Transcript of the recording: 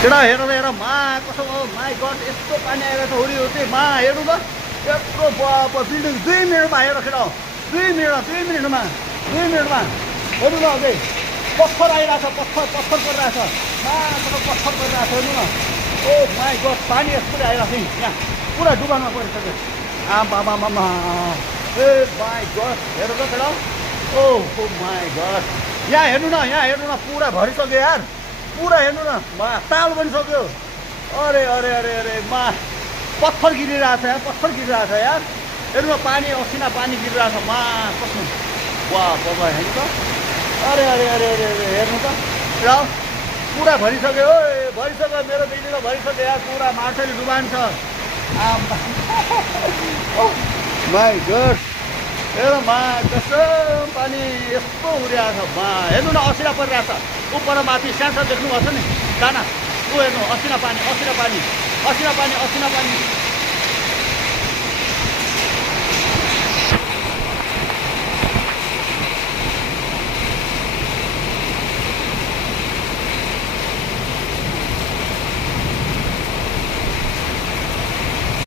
केटा हेर त हेर मा कसो हो माई गड यस्तो पानी आएर छ हुरी हुर्ती मा हेर्नु त यत्रो बिल्डिङ 2 मिनटमा हेर केटा 2 मिनटमा हेर्नु न अझै पत्थर आइरहेछ पत्थर परिरहेछ मात्र पत्थर परिरहेछ हेर्नु न ओ माई गड पानी यस्तो आइरहेको छ यहाँ पुरा डुबानमा परिसक्यो आमामामा ए माई गड हेर त केटा ओ माई गड यहाँ हेर्नु न पुरा भरिसक्यो यार पुरा हेर्नु न ताल बनिसक्यो अरे अरे अरे अरे मा पत्थर गिरिरहेछ यार हेर्नु न पानी असिना पानी गिरिरहेछ मा कस्तो वा बाबा हेर्नु त अरे अरे अरे अरे अरे हेर्नु त र पुरा भरिसक्यो भरिसक्यो मेरो बिल्डिङ त भरिसक्यो यार पुरा माछाले डुबान छ माई गड हेर मा कसम पानी यस्तो उडिरहेको छ मा हेर्नु न असिना परिरहेछ उपर माथि सानो देख्नुभएको छ नि दाना ऊ हेर्नु असिना पानी